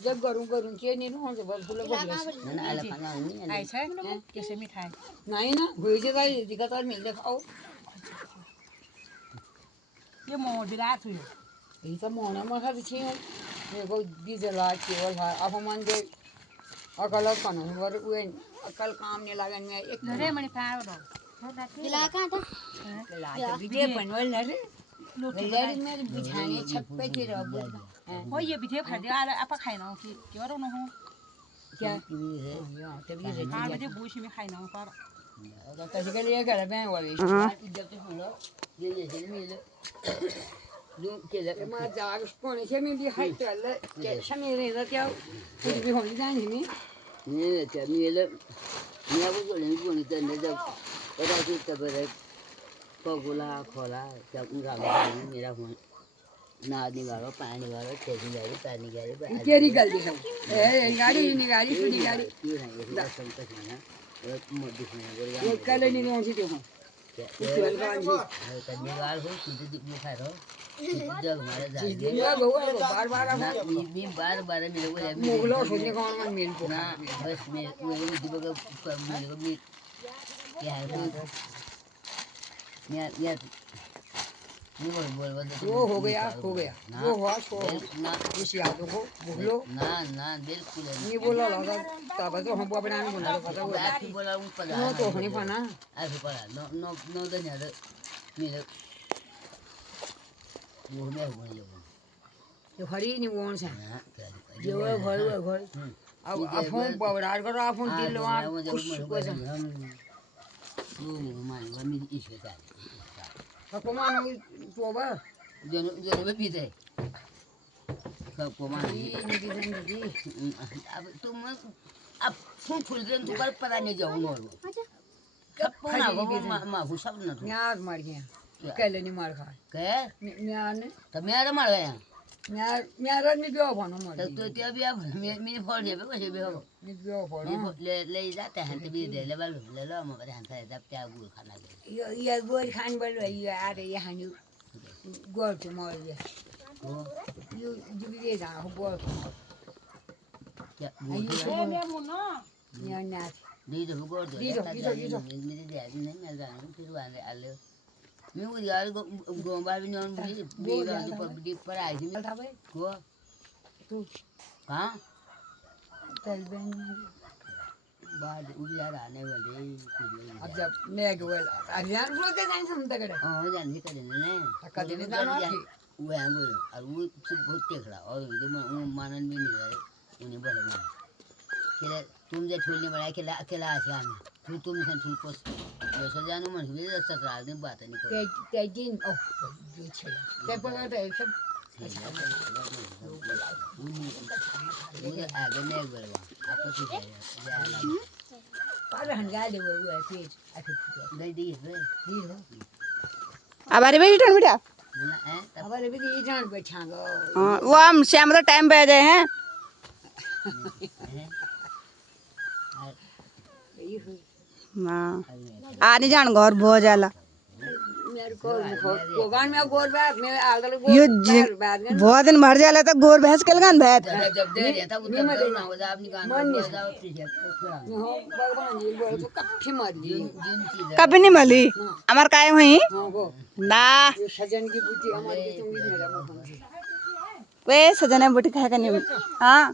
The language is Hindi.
जब गरूं गरूं के नहीं हो तो बस फुल बोल ना आला खाना नहीं ऐसा कैसे मिठाई नहीं ना हुई जगह दिक्कत और मिल खाओ ये मोर बिरात हुई ये तो मोना मखा छे ये को डीजल आ केवल है अब मन दे अकल कनो वर वे अकल काम नहीं लागन में एक घरे मणि पार दो गिला कहाँ था ला के विजय बनवल न रे लड़ी में बिछाने छप्पे के रब हो ये बिथे खा दिया आप खाई ना कि क्यों रो ना हो क्या तभी हाँ बिथे बूश में खाई ना हो पर कैसे के लिए कर मैं वाली इधर तो हम लोग ये मिले लू के ले मैं जाग कोने से में भी हाई चल के समय रे ना क्या कुछ भी होने जाने में ये क्या मिले मैं वो बोले बोले तो नहीं जब बड़ा कुछ तब रे कोगुला खोला जब उनका मेरा फोन ना निकालो पानी निकालो तेजी गाड़ी पानी गाड़ी केरी गल दी ए गाड़ी निकाली सुनी गाड़ी क्यों नहीं ये सब कुछ है ना और मोदी ने वो कल नहीं कौन सी देखो चल कान जी निकाल हो सीधे दिखने खा रहो जब हमारे जी बार बार मी बार बार मेरे को मुगलो सुनने कौन मन मिल को ना बस मेरे को ये दिमाग का मेरे को भी क्या है यार वो हो गया वो हुआ सो ना इस यादों को बोलो ना बिल्कुल नहीं बोला लगा तब तो हम अपना नहीं बोला पता वो ऐसे बोला ऊपर नो तो नहीं पाना ऐसे पड़ा नो तो नहीं आता मेरे वो में हो गया ये हरी नहीं कौन सा ये वो घर अब अपन बवरार करो अपन दिल वहाँ खुश को सा वो हमारे घर में इश्क था कमान तो बा जो भी पीते कब कमान ये नहीं दी अब तुम अब फुल दिन तो पर पता नहीं जाऊँ और कब पौना वो माँ वो सब ना यार मर गया कल नहीं मार खा क्या यार ने तब मेरा मर गया यार नहीं बिया बनो मर तो क्या भी अब मेरे फोड़ दिया वैसे भी हो नहीं बिया बनो ले जाते हैं तभी दे ले बाल ले लो हम बड़े हैं तब क्या गुल खाना के ये गोल खान बोलो ये आ रहे हैं यू गोल तो मार गया यू जुबिले जा हो गोल क्या ले मुन्ना यार ना दी दो गोल दो मेरे डैडी ने मैं जाने फिर वाले आले मैं वो यार गोंबार भी नहीं बीगा तो पर आई थी था भाई को तू कहाँ चल बहन बाद उधर आने वाले अब जब मैं गोल अरियान बोलते हैं हम तक करे हाँ जानते करें ना तक देने जाना वो है बोलो और वो सब बहुत टेकड़ा और वो मानन भी नहीं रहे उन्हें बोला मैं कि तुम जो छोड़ने वाला अकेला अकेला आसान है तुम सन तुम पोस जो सजानो मन भी रास्ता रात में बात नहीं करो ते दिन ओ जो छे ते पकड़ दे सब मुझे आगे नहीं बोलवा आपको ठीक है पर हंगा दे वो पेज आके नहीं दी है अब अरे भाई टन बेटा अब अरे भी ये जान बैठांगो हां वो हम शाम तो टाइम पे आ जाए हैं हां आ नहीं जान घर बहुत जाला मेरे को गान में गोर बैग में आगल ये गोर बैग बहुत दिन भर जाला तो गोर भैंस के लगान भैंस जब दे रहा था वो तब ना हो जा अपनी गान में जाओ ठीक है हो भगवान जी बोल तो कट्ठी मार ली जिन चीज कभी नहीं मली हमार काय हुई हां वो ना ये सजन की बुद्धि हमारी तुम भी मेरा मुंह वे सजना बुटी खाए का नहीं हां